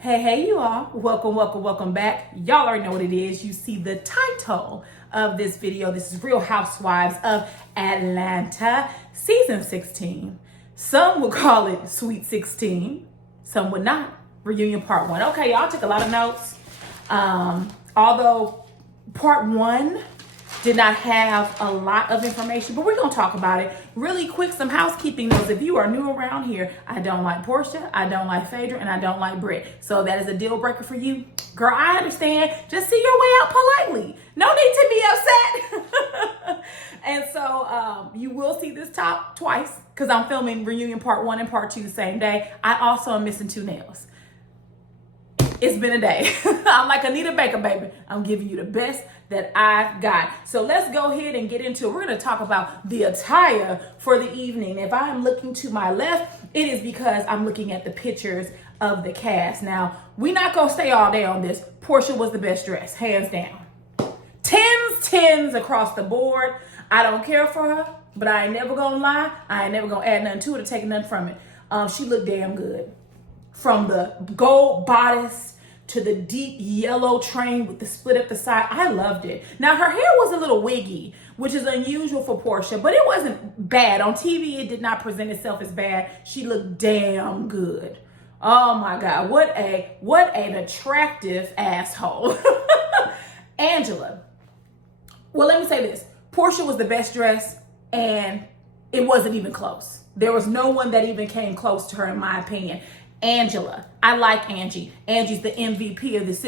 Hey, you all. Welcome back. Y'all already know what it is. You see the title of this video. This is Real Housewives of Atlanta, season 16. Some would call it Sweet 16. Some would not. Reunion part 1. Okay, y'all took a lot of notes. Although part 1 did not have a lot of information, but we're going to talk about it really quick. Some housekeeping notes. If you are new around here, I don't like Porsha, I don't like Phaedra, and I don't like Britt. So that is a deal breaker for you. Girl, I understand. Just see your way out politely. No need to be upset. And so you will see this top twice because I'm filming reunion part 1 and part 2 the same day. I also am missing 2 nails. It's been a day. I'm like Anita Baker, baby. I'm giving you the best that I've got. So let's go ahead and get into it. We're going to talk about the attire for the evening. If I am looking to my left, it is because I'm looking at the pictures of the cast. Now, we're not going to stay all day on this. Porsha was the best dressed, hands down. 10s across the board. I don't care for her, but I ain't never going to lie. I ain't never going to add nothing to it or take nothing from it. She looked damn good. From the gold bodice to the deep yellow train with the split up the side. I loved it. Now, her hair was a little wiggy, which is unusual for Porsha, but it wasn't bad. On TV, it did not present itself as bad. She looked damn good. Oh my God, what an attractive asshole. Angela. Well, let me say this. Porsha was the best dressed, and it wasn't even close. There was no one that even came close to her, in my opinion. Angela, I like Angie. Angie's the MVP of this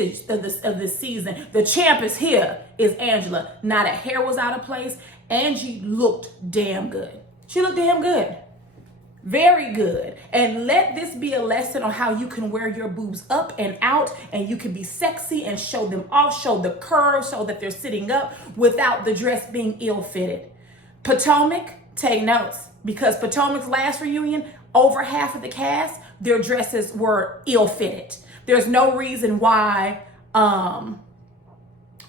season. The champ is here, is Angela. Not a hair was out of place. Angie looked damn good. She looked damn good. Very good. And let this be a lesson on how you can wear your boobs up and out, and you can be sexy and show them off, show the curves, so that they're sitting up without the dress being ill-fitted. Potomac, take notes, because Potomac's last reunion, over half of the cast, their dresses were ill-fitted. There's no reason why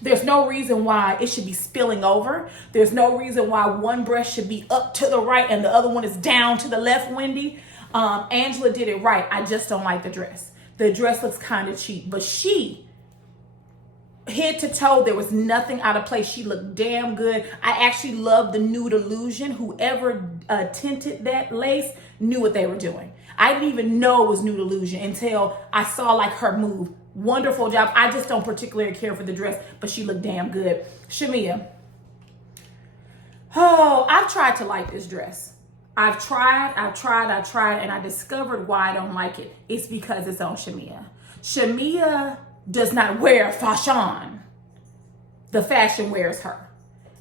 it should be spilling over. There's no reason why one breast should be up to the right and the other one is down to the left, Wendy. Angela did it right. I just don't like the dress. The dress looks kind of cheap, but she, head to toe, there was nothing out of place. She looked damn good. I actually love the nude illusion. Whoever tinted that lace knew what they were doing. I didn't even know it was nude illusion until I saw like her move. Wonderful job. I just don't particularly care for the dress, but she looked damn good. Shamia. Oh, I've tried to like this dress. I've tried, and I discovered why I don't like it. It's because it's on Shamia. Shamia does not wear fashion. The fashion wears her.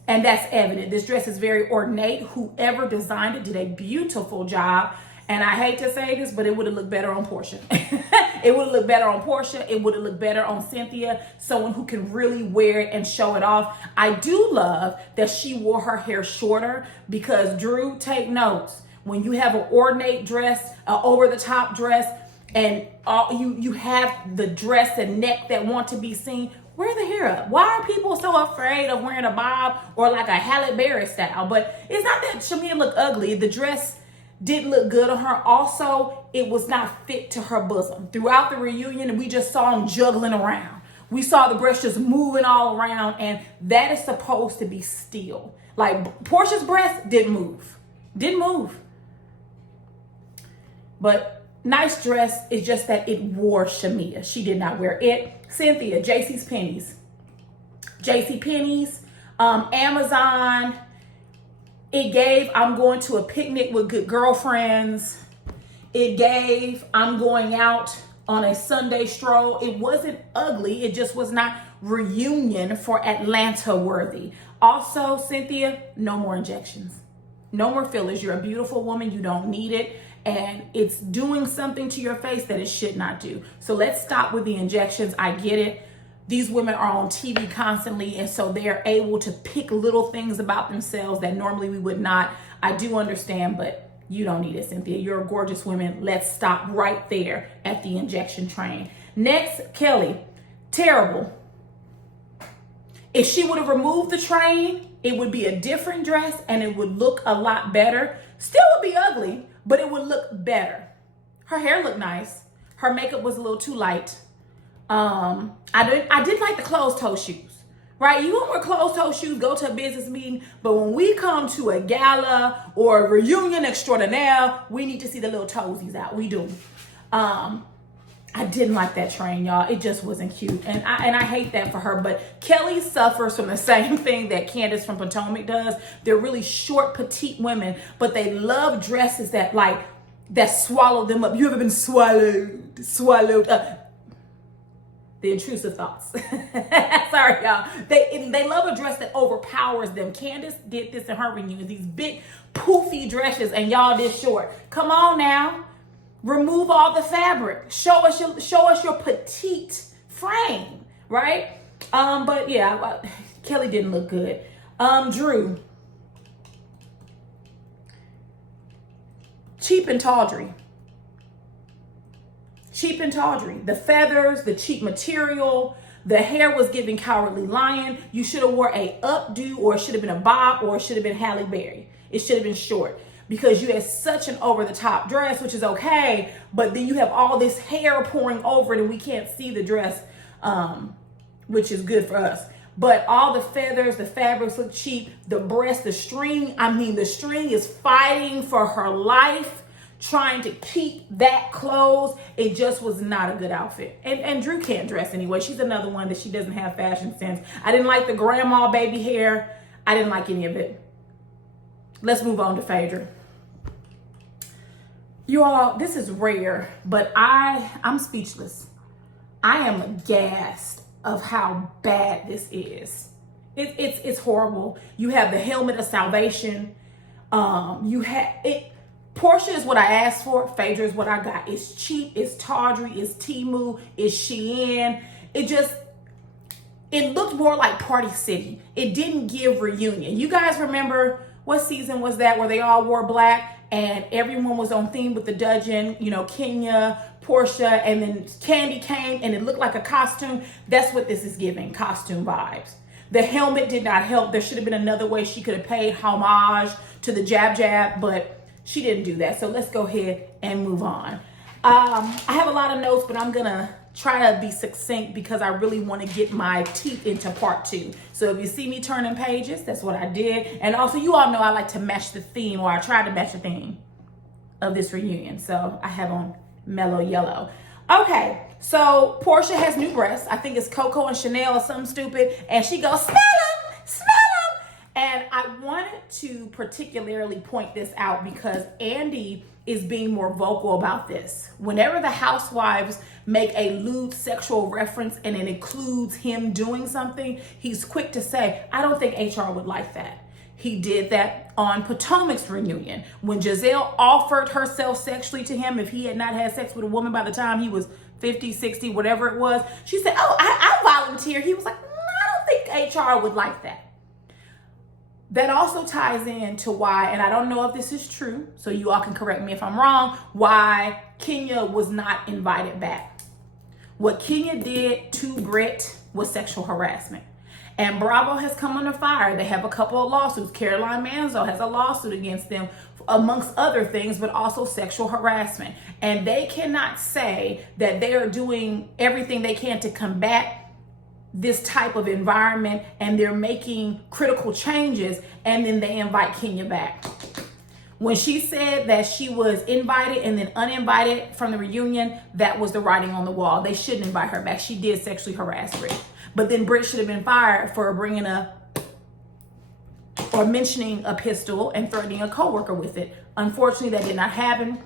And that's evident. This dress is very ornate. Whoever designed it did a beautiful job. And I hate to say this, but it would have looked better on Porsha. It would have looked better on Porsha. It would have looked better on Cynthia, someone who can really wear it and show it off. I do love that she wore her hair shorter because, Drew, take notes. When you have an ornate dress, an over-the-top dress, and you have the dress and neck that want to be seen, wear the hair up. Why are people so afraid of wearing a bob or like a Halle Berry style? But it's not that Shamia looked ugly. The dress didn't look good on her. Also, it was not fit to her bosom. Throughout the reunion, we just saw them juggling around. We saw the breasts just moving all around, and that is supposed to be still. Like, Porsha's breast didn't move. Didn't move. But nice dress, is just that it wore Shamia. She did not wear it. Cynthia, JCPenney's, Amazon. It gave, I'm going to a picnic with good girlfriends. It gave, I'm going out on a Sunday stroll. It wasn't ugly. It just was not reunion for Atlanta worthy. Also, Cynthia, no more injections. No more fillers. You're a beautiful woman. You don't need it. And it's doing something to your face that it should not do. So let's stop with the injections. I get it. These women are on TV constantly, and so they're able to pick little things about themselves that normally we would not. I do understand, but you don't need it, Cynthia. You're a gorgeous woman. Let's stop right there at the injection train. Next, Kelly. Terrible. If she would have removed the train, it would be a different dress, and it would look a lot better. Still would be ugly, but it would look better. Her hair looked nice. Her makeup was a little too light. I did like the closed-toe shoes. Right? You don't wear closed-toe shoes, go to a business meeting, but when we come to a gala or a reunion extraordinaire, we need to see the little toesies out. We do. I didn't like that train, y'all. It just wasn't cute. And I hate that for her. But Kelly suffers from the same thing that Candace from Potomac does. They're really short, petite women, but they love dresses that swallow them up. You ever been swallowed up? The intrusive thoughts. Sorry, y'all. They love a dress that overpowers them. Candace did this in her reunion. These big poofy dresses, and y'all did short. Come on now. Remove all the fabric. Show us your petite frame, right? But yeah, Kelly didn't look good. Drew. Cheap and tawdry. Cheap and tawdry. The feathers, the cheap material, the hair was giving Cowardly Lion. You should have wore a updo, or it should have been a bob, or it should have been Halle Berry. It should have been short, because you had such an over-the-top dress, which is okay, but then you have all this hair pouring over it and we can't see the dress, which is good for us. But all the feathers, the fabrics look cheap. The breast, the string is fighting for her life, trying to keep that clothes. It just was not a good outfit. And Drew can't dress anyway. She's another one that she doesn't have fashion sense. I didn't like the grandma baby hair. I didn't like any of it. Let's move on to Phaedra. You all, this is rare, but I'm speechless. I am aghast of how bad this is. It's horrible. You have the helmet of salvation. Porsha is what I asked for. Phaedra is what I got. It's cheap, it's tawdry, it's Temu, it's Shein. It looked more like Party City. It didn't give reunion. You guys remember, what season was that where they all wore black and everyone was on theme with the Dudgeon, Kenya, Porsha, and then Candy came and it looked like a costume? That's what this is giving, costume vibes. The helmet did not help. There should have been another way she could have paid homage to the jab, but she didn't do that. So let's go ahead and move on. I have a lot of notes, but I'm going to try to be succinct because I really want to get my teeth into part 2. So if you see me turning pages, that's what I did. And also, you all know I like to match the theme, or I try to match the theme of this reunion. So I have on mellow yellow. Okay, so Porsha has new breasts. I think it's Coco and Chanel or something stupid. And she goes, smell them, smell them. And I wanted to particularly point this out because Andy is being more vocal about this. Whenever the housewives make a lewd sexual reference and it includes him doing something, he's quick to say, I don't think HR would like that. He did that on Potomac's reunion. When Giselle offered herself sexually to him, if he had not had sex with a woman by the time he was 50, 60, whatever it was, she said, oh, I volunteer. He was like, I don't think HR would like that. That also ties into why, and I don't know if this is true, so you all can correct me if I'm wrong, why Kenya was not invited back. What Kenya did to Britt was sexual harassment. And Bravo has come under fire. They have a couple of lawsuits. Caroline Manzo has a lawsuit against them, amongst other things, but also sexual harassment. And they cannot say that they are doing everything they can to combat this type of environment and they're making critical changes, and then they invite Kenya back. When she said that she was invited and then uninvited from the reunion, that was the writing on the wall. They shouldn't invite her back. She did sexually harass Britt. But then Britt should have been fired for bringing or mentioning a pistol and threatening a coworker with it. Unfortunately, that did not happen.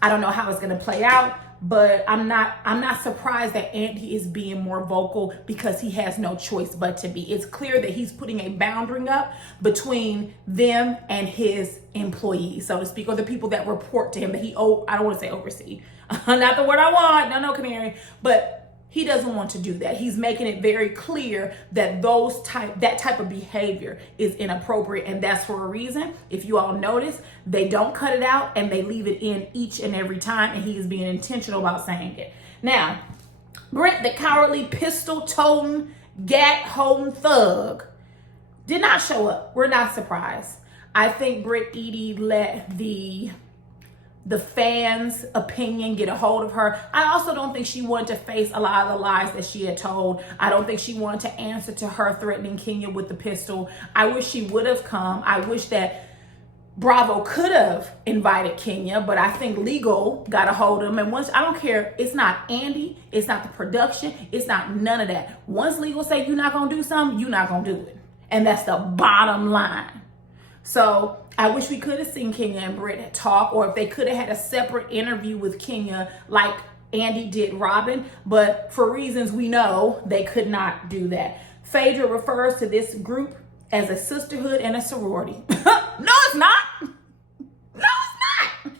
I don't know how it's going to play out, but I'm not surprised that Andy is being more vocal because he has no choice but to be. It's clear that he's putting a boundary up between them and his employees, so to speak, or the people that report to him that I don't want to say oversee. Not the word I want. No, Canary. But he doesn't want to do that. He's making it very clear that that type of behavior is inappropriate, and that's for a reason. If you all notice, they don't cut it out and they leave it in each and every time, and he is being intentional about saying it. Now, Britt, the cowardly pistol-toting, gat-holding thug, did not show up. We're not surprised. I think Britt Edie let the the fans' opinion get a hold of her. I also don't think she wanted to face a lot of the lies that she had told. I don't think she wanted to answer to her threatening Kenya with the pistol. I wish she would have come. I wish that Bravo could have invited Kenya, but I think legal got a hold of him. And once, I don't care, it's not Andy, it's not the production, it's not none of that. Once legal say you're not gonna do something, you're not gonna do it. And that's the bottom line. So I wish we could have seen Kenya and Britt talk, or if they could have had a separate interview with Kenya like Andy did Robin, but for reasons we know, they could not do that. Phaedra refers to this group as a sisterhood and a sorority. No, it's not. No, it's not.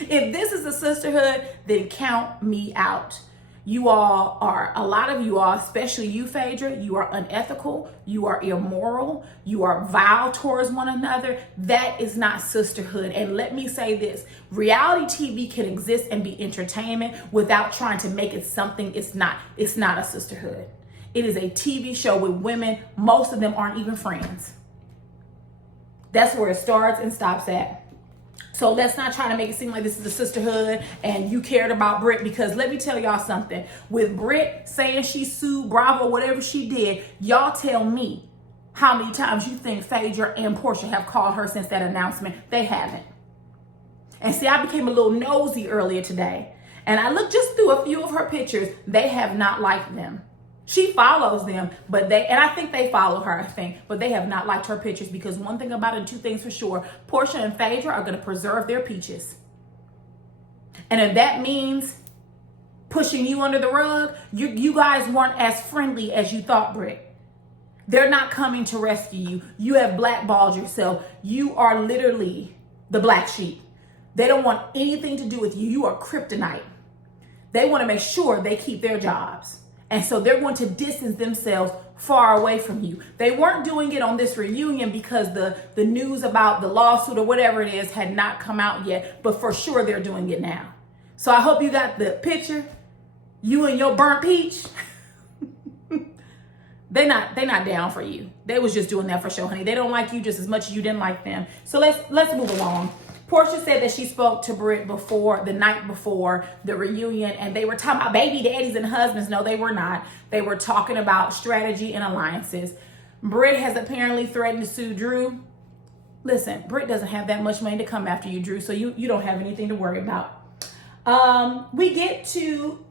If this is a sisterhood, then count me out. You all are, a lot of you all, especially you, Phaedra, you are unethical, you are immoral, you are vile towards one another. That is not sisterhood. And let me say this, reality TV can exist and be entertainment without trying to make it something it's not. It's not a sisterhood. It is a TV show with women. Most of them aren't even friends. That's where it starts and stops at. So let's not try to make it seem like this is a sisterhood and you cared about Britt, because let me tell y'all something. With Britt saying she sued Bravo, whatever she did, y'all tell me how many times you think Phaedra and Porsha have called her since that announcement. They haven't. And see, I became a little nosy earlier today, and I looked just through a few of her pictures. They have not liked them. She follows them, but and I think they follow her, but they have not liked her pictures, because one thing about it, two things for sure, Porsha and Phaedra are going to preserve their peaches. And if that means pushing you under the rug, you guys weren't as friendly as you thought, Britt. They're not coming to rescue you. You have blackballed yourself. You are literally the black sheep. They don't want anything to do with you. You are kryptonite. They want to make sure they keep their jobs. And so they're going to distance themselves far away from you. They weren't doing it on this reunion because the news about the lawsuit or whatever it is had not come out yet, but for sure they're doing it now. So I hope you got the picture. You and your burnt peach. They're not down for you. They was just doing that for show, honey. They don't like you just as much as you didn't like them. So let's move along. Porsha said that she spoke to Britt the night before the reunion, and they were talking about baby daddies and husbands. No, they were not. They were talking about strategy and alliances. Britt has apparently threatened to sue Drew. Listen, Britt doesn't have that much money to come after you, Drew, so you don't have anything to worry about. We get to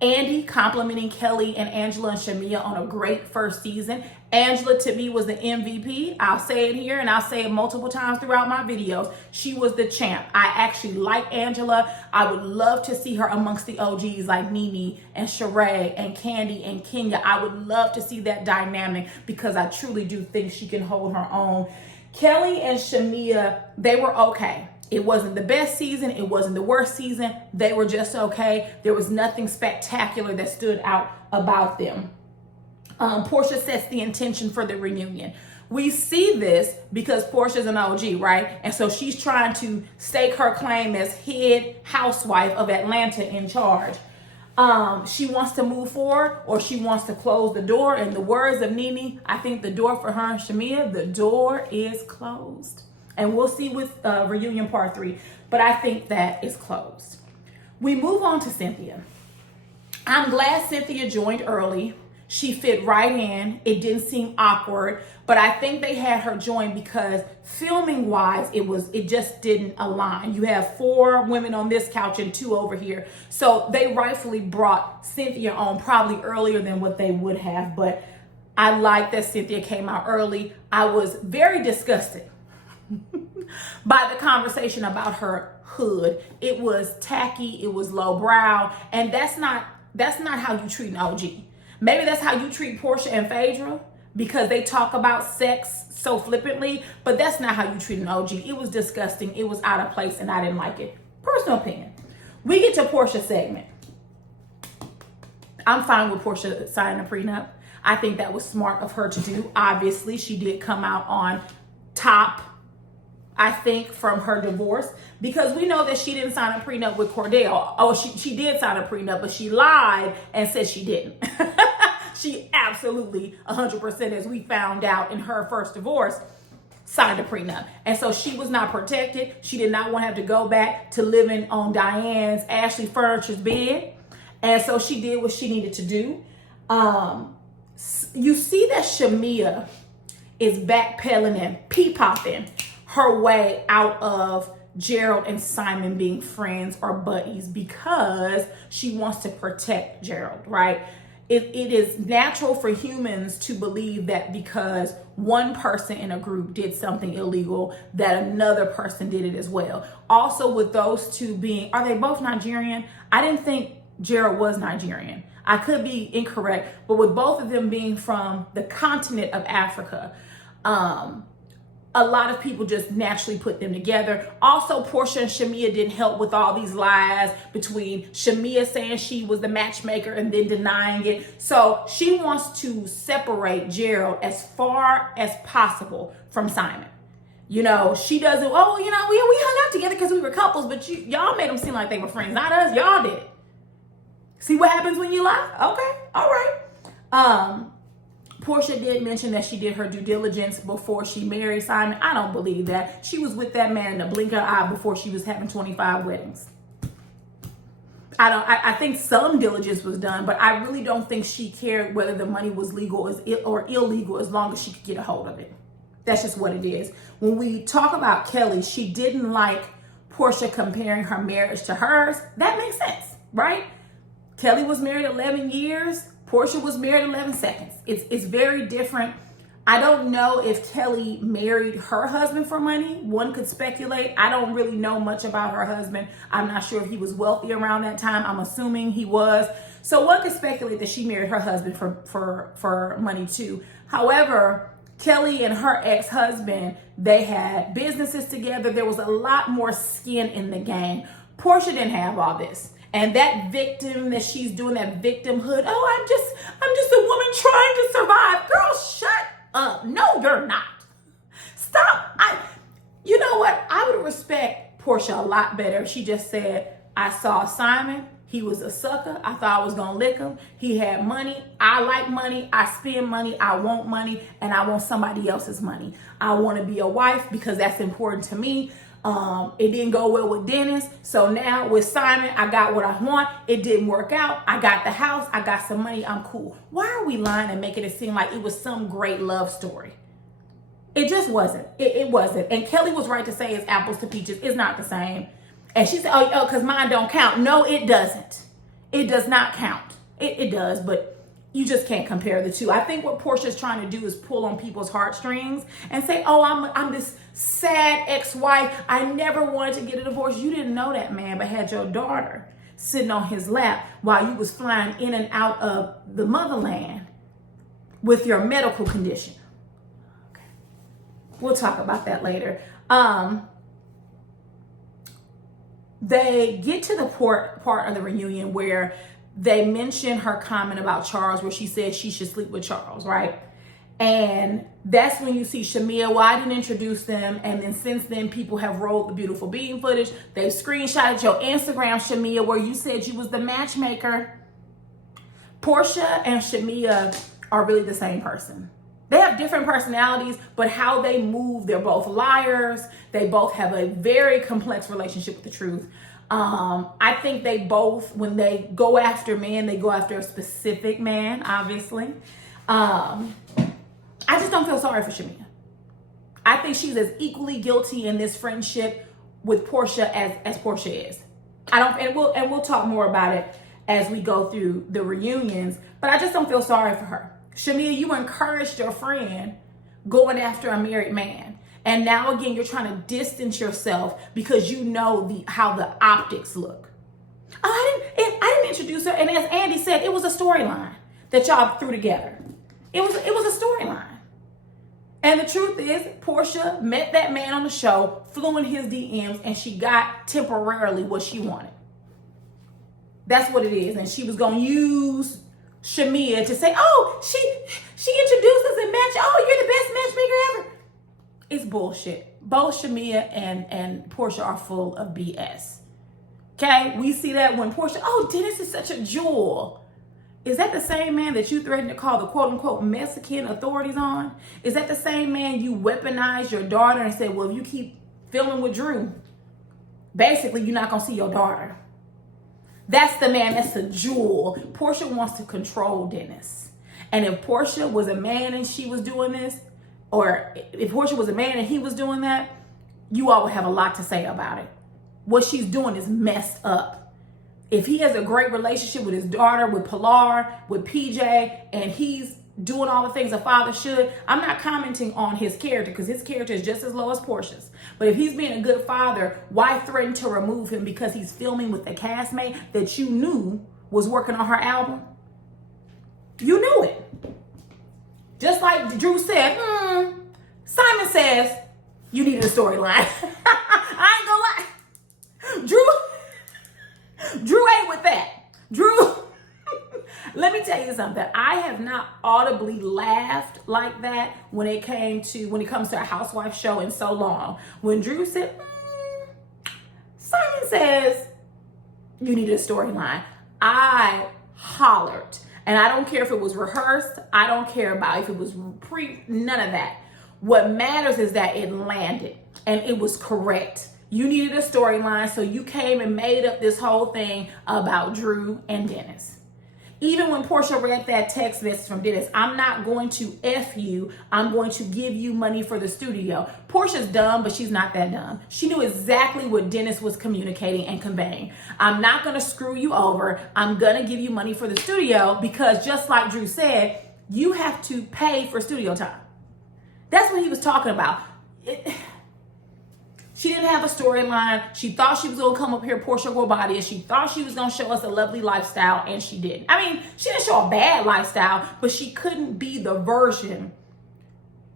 Andy complimenting Kelly and Angela and Shamia on a great first season. Angela, to me, was the MVP. I'll say it here and I'll say it multiple times throughout my videos. She was the champ. I actually like Angela. I would love to see her amongst the OGs like Nene and Sheree and Candy and Kenya. I would love to see that dynamic, because I truly do think she can hold her own. Kelly and Shamia, they were okay. It wasn't the best season. It wasn't the worst season. They were just okay. There was nothing spectacular that stood out about them. Porsha sets the intention for the reunion. We see this because Portia's an OG, right? And so she's trying to stake her claim as head housewife of Atlanta in charge. She wants to move forward, or she wants to close the door. In the words of Nene, I think the door for her and Shamia, the door is closed. And we'll see with reunion part 3, but I think that is closed. We move on to Cynthia. I'm glad Cynthia joined early. She fit right in. It didn't seem awkward, but I think they had her join because filming wise, it just didn't align. You have 4 women on this couch and 2 over here. So they rightfully brought Cynthia on probably earlier than what they would have, but I like that Cynthia came out early. I was very disgusted by the conversation about her hood. It was tacky, it was lowbrow, and that's not how you treat an OG. Maybe that's how you treat Porsha and Phaedra, because they talk about sex so flippantly, but that's not how you treat an OG. It was disgusting, it was out of place, and I didn't like it. Personal opinion. We get to Porsha's segment. I'm fine with Porsha signing a prenup. I think that was smart of her to do. Obviously, she did come out on top, I think, from her divorce, because we know that she didn't sign a prenup with Cordell. Oh, she did sign a prenup, but she lied and said she didn't. She absolutely 100%, as we found out in her first divorce. signed a prenup. And so she was not protected. She did not want to have to go back to living on Diane's Ashley Furniture's bed. And so she did what she needed to do. You see that Shamia is backpedaling and pee-popping her way out of Gerald and Simon being friends or buddies because she wants to protect Gerald, right? It is natural for humans to believe that because one person in a group did something illegal, that another person did it as well. Also, with those two being, are they both Nigerian? I didn't think Gerald was Nigerian. I could be incorrect, but with both of them being from the continent of Africa, a lot of people just naturally put them together. Also, Porsha and Shamia didn't help with all these lies between Shamia saying she was the matchmaker and then denying it. So she wants to separate Gerald as far as possible from Simon. You know, she doesn't, oh, you know, we hung out together because we were couples, but y'all made them seem like they were friends, not us. Y'all did it. See what happens when you lie? Okay, all right. Porsha did mention that she did her due diligence before she married Simon. I don't believe that. She was with that man in the blink of an eye before she was having 25 weddings. I think some diligence was done, but I really don't think she cared whether the money was legal or illegal as long as she could get a hold of it. That's just what it is. When we talk about Kelly, she didn't like Porsha comparing her marriage to hers. That makes sense, right? Kelly was married 11 years. Porsha was married 11 seconds. It's very different. I don't know if Kelly married her husband for money. One could speculate. I don't really know much about her husband. I'm not sure if he was wealthy around that time. I'm assuming he was. So one could speculate that she married her husband for money too. However, Kelly and her ex-husband, they had businesses together. There was a lot more skin in the game. Porsha didn't have all this. And that victim that she's doing, that victimhood, oh, I'm just a woman trying to survive. Girl, shut up. No, you're not. Stop. You know what? I would respect Porsha a lot better if she just said, I saw Simon. He was a sucker. I thought I was going to lick him. He had money. I like money. I spend money. I want money. And I want somebody else's money. I want to be a wife because that's important to me. It didn't go well with Dennis. So now with Simon, I got what I want. It didn't work out. I got the house. I got some money. I'm cool. Why are we lying and making it seem like it was some great love story? It just wasn't. It wasn't. And Kelly was right to say it's apples to peaches. It's not the same. And she said, oh, because mine don't count. No, it doesn't. It does not count. It does, but you just can't compare the two. I think what Portia's trying to do is pull on people's heartstrings and say, oh, I'm this sad ex-wife. I never wanted to get a divorce. You didn't know that man, but had your daughter sitting on his lap while you was flying in and out of the motherland with your medical condition. Okay. We'll talk about that later. They get to the part of the reunion where they mention her comment about Charles, where she said she should sleep with Charles, right? And that's when you see Shamia, well, I didn't introduce them. And then since then, people have rolled the beautiful beating footage. They've screenshotted your Instagram, Shamia, where you said you was the matchmaker. Porsha and Shamia are really the same person. They have different personalities, but how they move, they're both liars. They both have a very complex relationship with the truth. I think they both, when they go after men, they go after a specific man, obviously. I just don't feel sorry for Shamia. I think she's as equally guilty in this friendship with Porsha as Porsha is. And we'll talk more about it as we go through the reunions, but I just don't feel sorry for her. Shamia, you encouraged your friend going after a married man. And now again, you're trying to distance yourself because you know how the optics look. Oh, I didn't introduce her. And as Andy said, it was a storyline that y'all threw together. It was a storyline. And the truth is, Porsha met that man on the show, flew in his DMs, and she got temporarily what she wanted. That's what it is. And she was going to use Shamia to say, oh, she introduced us and matched. Oh, you're the best matchmaker ever. It's bullshit. Both Shamia and Porsha are full of BS. Okay? We see that when Porsha, oh, Dennis is such a jewel. Is that the same man that you threatened to call the quote unquote Mexican authorities on? Is that the same man you weaponized your daughter and said, well, if you keep filming with Drew, basically you're not going to see your daughter? That's the man, that's a jewel. Porsha wants to control Dennis. And if Porsha was a man and she was doing this, or if Porsha was a man and he was doing that, you all would have a lot to say about it. What she's doing is messed up. If he has a great relationship with his daughter, with Pilar, with PJ, and he's doing all the things a father should, I'm not commenting on his character because his character is just as low as Porsha's. But if he's being a good father, why threaten to remove him because he's filming with the castmate that you knew was working on her album? You knew it. Just like Drew said, Simon says you needed a storyline. I ain't gonna lie. Drew ain't with that. Drew, let me tell you something. I have not audibly laughed like that when it comes to a housewife show in so long. When Drew said, Simon says you need a storyline, I hollered. And I don't care if it was rehearsed. I don't care about if it was none of that. What matters is that it landed and it was correct. You needed a storyline, so you came and made up this whole thing about Drew and Dennis. Even when Porsha read that text message from Dennis, I'm not going to F you, I'm going to give you money for the studio. Porsha's dumb, but she's not that dumb. She knew exactly what Dennis was communicating and conveying. I'm not going to screw you over. I'm going to give you money for the studio because just like Drew said, you have to pay for studio time. That's what he was talking about. She didn't have a storyline. She thought she was going to come up here, Porsha Gorbadia. She thought she was going to show us a lovely lifestyle, and she didn't. I mean, she didn't show a bad lifestyle, but she couldn't be the version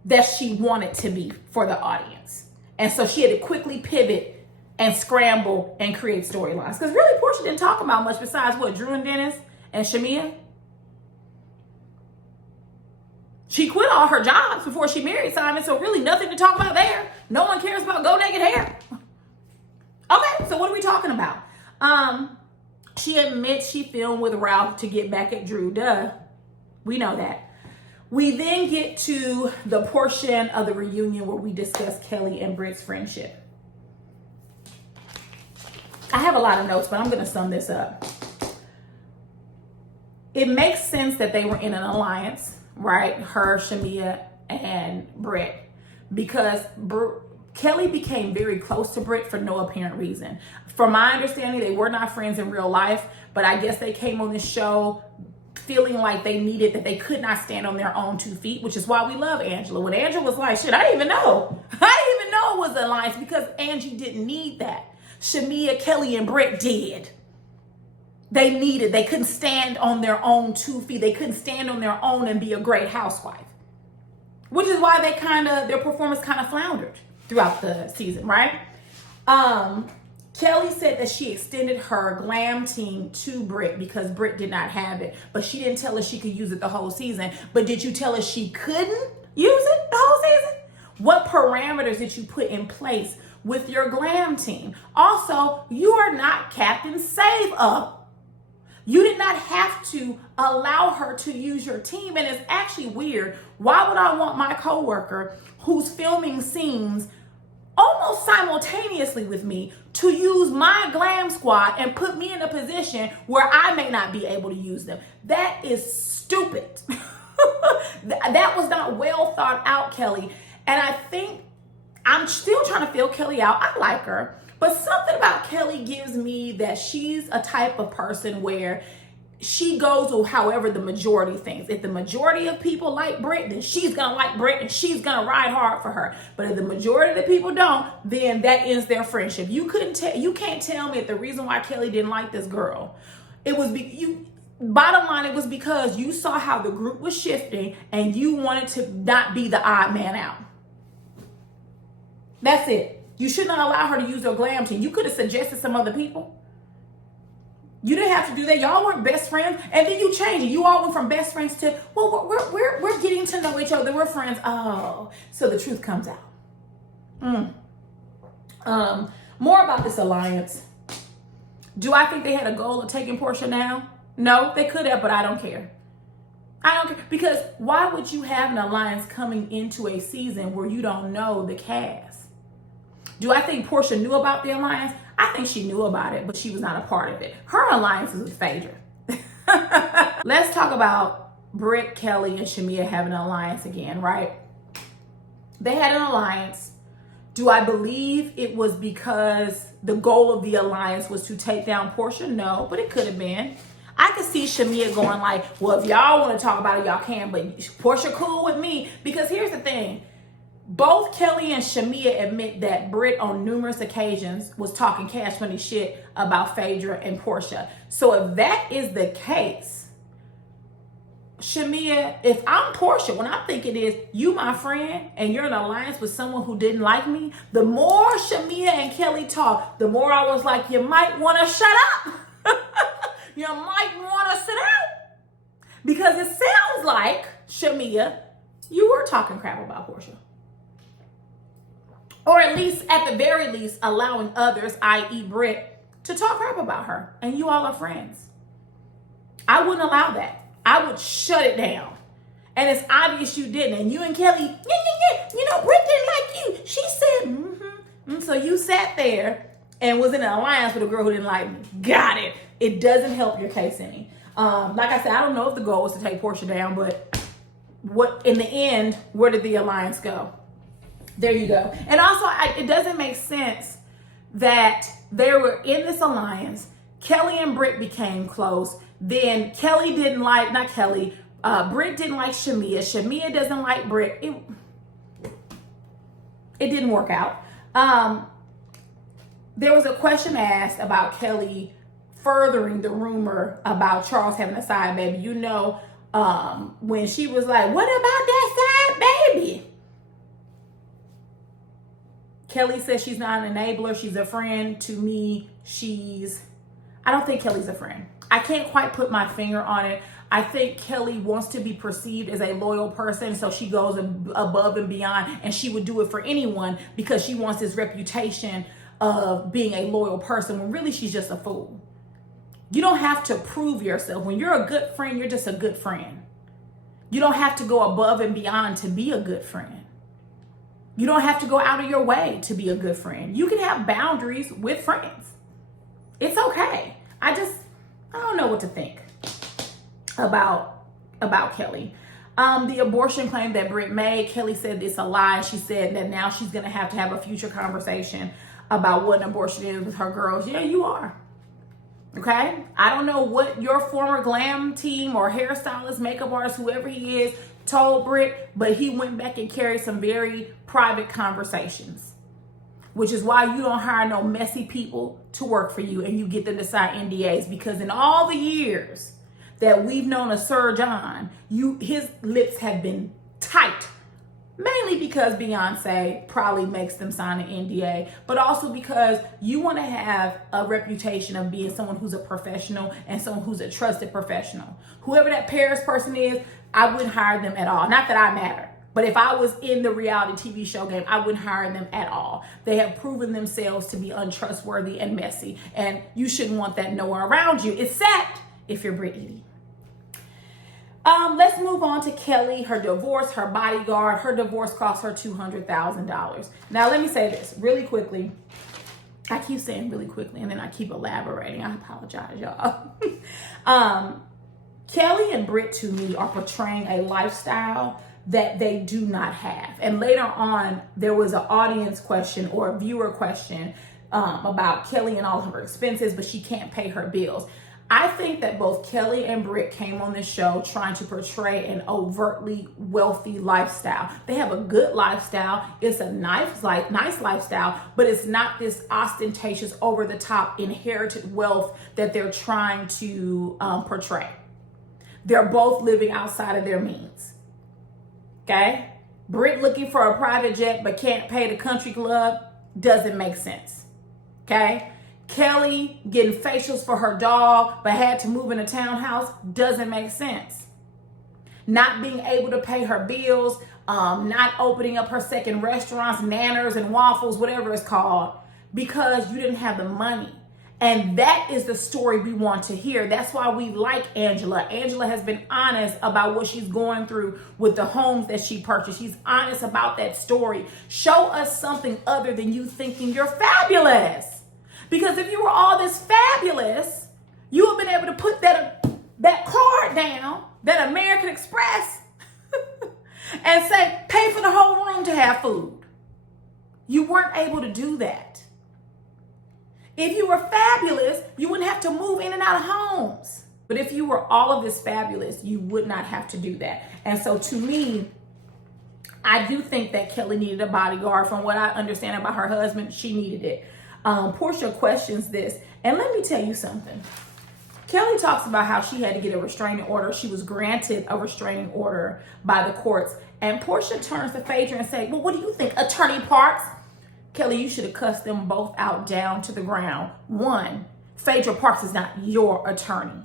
that she wanted to be for the audience. And so she had to quickly pivot and scramble and create storylines. Because really, Porsha didn't talk about much besides what, Drew and Dennis and Shamia? She quit all her jobs before she married Simon, so really nothing to talk about there. No one cares about go naked hair. Okay, so what are we talking about? She admits she filmed with Ralph to get back at Drew. Duh. We know that. We then get to the portion of the reunion where we discuss Kelly and Britt's friendship. I have a lot of notes, but I'm going to sum this up. It makes sense that they were in an alliance. Right? Her, Shamia, and Britt. Because Kelly became very close to Britt for no apparent reason. From my understanding, they were not friends in real life, but I guess they came on this show feeling like that they could not stand on their own 2 feet, which is why we love Angela. When Angela was like, shit, I didn't even know. I didn't even know it was an alliance because Angie didn't need that. Shamia, Kelly, and Britt did. They couldn't stand on their own 2 feet. They couldn't stand on their own and be a great housewife. Which is why their performance kind of floundered throughout the season, right? Kelly said that she extended her glam team to Britt because Britt did not have it. But she didn't tell her she could use it the whole season. But did you tell her she couldn't use it the whole season? What parameters did you put in place with your glam team? Also, you are not Captain Save Up. You did not have to allow her to use your team. And it's actually weird. Why would I want my coworker who's filming scenes almost simultaneously with me to use my glam squad and put me in a position where I may not be able to use them? That is stupid. That was not well thought out, Kelly. And I think I'm still trying to feel Kelly out. I like her. But something about Kelly gives me that she's a type of person where she goes with however the majority thinks. If the majority of people like Britt, then she's going to like Britt and she's going to ride hard for her. But if the majority of the people don't, then that ends their friendship. You can't tell me that the reason why Kelly didn't like this girl, bottom line, it was because you saw how the group was shifting and you wanted to not be the odd man out. That's it. You should not allow her to use her glam team. You could have suggested some other people. You didn't have to do that. Y'all weren't best friends. And then you changed it. You all went from best friends to, well, we're getting to know each other. We're friends. Oh, so the truth comes out. More about this alliance. Do I think they had a goal of taking Porsha down? No, they could have, but I don't care. I don't care. Because why would you have an alliance coming into a season where you don't know the cast? Do I think Porsha knew about the alliance? I think she knew about it, but she was not a part of it. Her alliance is with Phaedra. Let's talk about Britt, Kelly, and Shamia having an alliance again, right? They had an alliance. Do I believe it was because the goal of the alliance was to take down Porsha? No, but it could have been. I could see Shamia going like, well, if y'all want to talk about it, y'all can, but Porsha cool with me. Because here's the thing. Both Kelly and Shamia admit that Britt on numerous occasions was talking cash money shit about Phaedra and Porsha. So if that is the case, Shamia, if I'm Porsha, what I'm thinking is, you my friend and you're in an alliance with someone who didn't like me, the more Shamia and Kelly talk, the more I was like, you might want to shut up. You might want to sit out. Because it sounds like, Shamia, you were talking crap about Porsha. Or at least, at the very least, allowing others, i.e. Britt, to talk crap about her. And you all are friends. I wouldn't allow that. I would shut it down. And it's obvious you didn't. And you and Kelly, you know, Britt didn't like you. She said, So you sat there and was in an alliance with a girl who didn't like me. Got it. It doesn't help your case any. Like I said, I don't know if the goal was to take Porsha down, but what in the end, where did the alliance go? There you go. And also, it doesn't make sense that they were in this alliance. Kelly and Britt became close. Then Kelly didn't like, not Kelly, Britt didn't like Shamia. Shamia doesn't like Britt. It didn't work out. There was a question asked about Kelly furthering the rumor about Charles having a side baby. You know, when she was like, what about that side baby? Kelly says she's not an enabler. She's a friend. To me, I don't think Kelly's a friend. I can't quite put my finger on it. I think Kelly wants to be perceived as a loyal person, so she goes above and beyond, and she would do it for anyone because she wants this reputation of being a loyal person when really she's just a fool. You don't have to prove yourself. When you're a good friend, you're just a good friend. You don't have to go above and beyond to be a good friend. You don't have to go out of your way to be a good friend. You can have boundaries with friends. It's okay. I don't know what to think about Kelly. The abortion claim that Britt made, Kelly said it's a lie. She said that now she's going to have a future conversation about what an abortion is with her girls. Yeah, you are. Okay? I don't know what your former glam team or hairstylist, makeup artist, whoever he is, told Britt, but he went back and carried some very private conversations, which is why you don't hire no messy people to work for you and you get them to sign NDAs, because in all the years that we've known of Sir John, his lips have been tight, mainly because Beyonce probably makes them sign an NDA, but also because you want to have a reputation of being someone who's a professional and someone who's a trusted professional. Whoever that Paris person is, I wouldn't hire them at all. Not that I matter, but if I was in the reality TV show game, I wouldn't hire them at all. They have proven themselves to be untrustworthy and messy, and you shouldn't want that nowhere around you, except if you're Britt Edie. Let's move on to Kelly, her divorce, her bodyguard. Her divorce cost her $200,000. Now, let me say this really quickly. I keep saying really quickly, and then I keep elaborating. I apologize, y'all. Kelly and Britt, to me, are portraying a lifestyle that they do not have. And later on, there was an audience question or a viewer question about Kelly and all of her expenses, but she can't pay her bills. I think that both Kelly and Britt came on this show trying to portray an overtly wealthy lifestyle. They have a good lifestyle. It's a nice lifestyle, but it's not this ostentatious, over-the-top inherited wealth that they're trying to portray. They're both living outside of their means. Okay? Britt looking for a private jet but can't pay the country club doesn't make sense. Okay? Kelly getting facials for her dog but had to move in a townhouse doesn't make sense. Not being able to pay her bills, not opening up her second restaurants, Nanners and Waffles, whatever it's called, because you didn't have the money. And that is the story we want to hear. That's why we like Angela. Angela has been honest about what she's going through with the homes that she purchased. She's honest about that story. Show us something other than you thinking you're fabulous. Because if you were all this fabulous, you would have been able to put that card down, that American Express, and say, pay for the whole room to have food. You weren't able to do that. If you were fabulous, you wouldn't have to move in and out of homes. But if you were all of this fabulous, you would not have to do that. And so to me, I do think that Kelly needed a bodyguard. From what I understand about her husband, she needed it. Porsha questions this. And let me tell you something. Kelly talks about how she had to get a restraining order. She was granted a restraining order by the courts. And Porsha turns to Phaedra and says, well, what do you think, Attorney Parks? Kelly, you should have cussed them both out down to the ground. One, Phaedra Parks is not your attorney.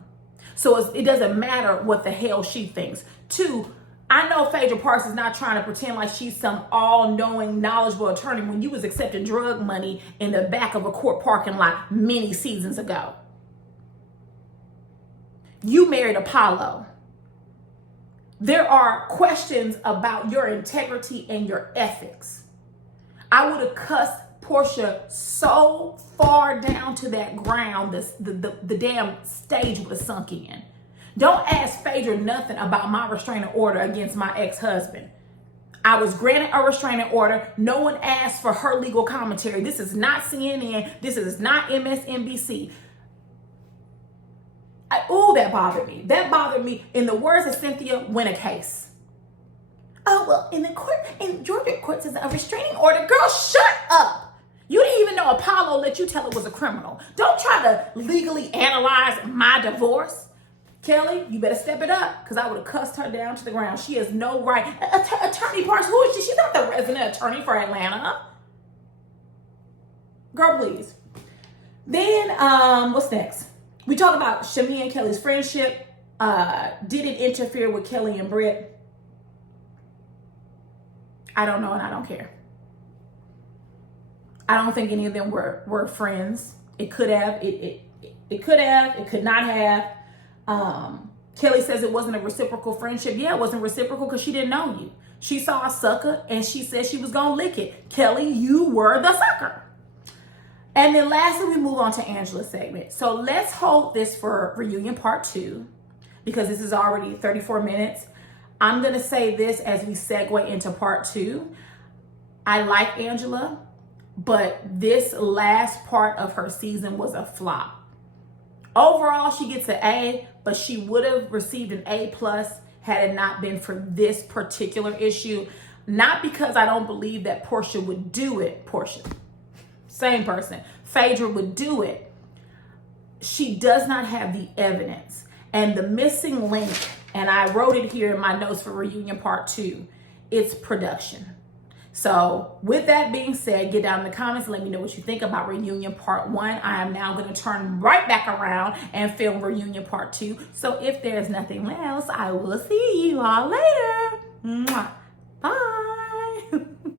So it doesn't matter what the hell she thinks. Two, I know Phaedra Parks is not trying to pretend like she's some all-knowing, knowledgeable attorney when you was accepting drug money in the back of a court parking lot many seasons ago. You married Apollo. There are questions about your integrity and your ethics. I would have cussed Porsha so far down to that ground, the damn stage would have sunk in. Don't ask Phaedra nothing about my restraining order against my ex-husband. I was granted a restraining order. No one asked for her legal commentary. This is not CNN. This is not MSNBC. That bothered me. That bothered me. In the words of Cynthia, win a case. Oh, well, in Georgia courts is a restraining order. Girl, shut up. You didn't even know Apollo let you tell it was a criminal. Don't try to legally analyze my divorce. Kelly, you better step it up, because I would have cussed her down to the ground. She has no right. Attorney Parks, who is she? She's not the resident attorney for Atlanta. Girl, please. Then, what's next? We talk about Shamia and Kelly's friendship. Did it interfere with Kelly and Britt? I don't know, and I don't care. I don't think any of them were friends. It could have. It could have. It could not have. Kelly says it wasn't a reciprocal friendship. Yeah, it wasn't reciprocal because she didn't know you. She saw a sucker and she said she was going to lick it. Kelly, you were the sucker. And then lastly, we move on to Angela's segment. So let's hold this for reunion part 2 because this is already 34 minutes. I'm going to say this as we segue into part 2. I like Angela, but this last part of her season was a flop. Overall, she gets an A, but she would have received an A+ had it not been for this particular issue. Not because I don't believe that Porsha would do it. Porsha, same person. Phaedra would do it. She does not have the evidence. And the missing link, and I wrote it here in my notes for reunion part 2, it's production. So with that being said, get down in the comments and let me know what you think about reunion part 1. I am now going to turn right back around and film reunion part 2. So if there's nothing else, I will see you all later. Mwah. Bye.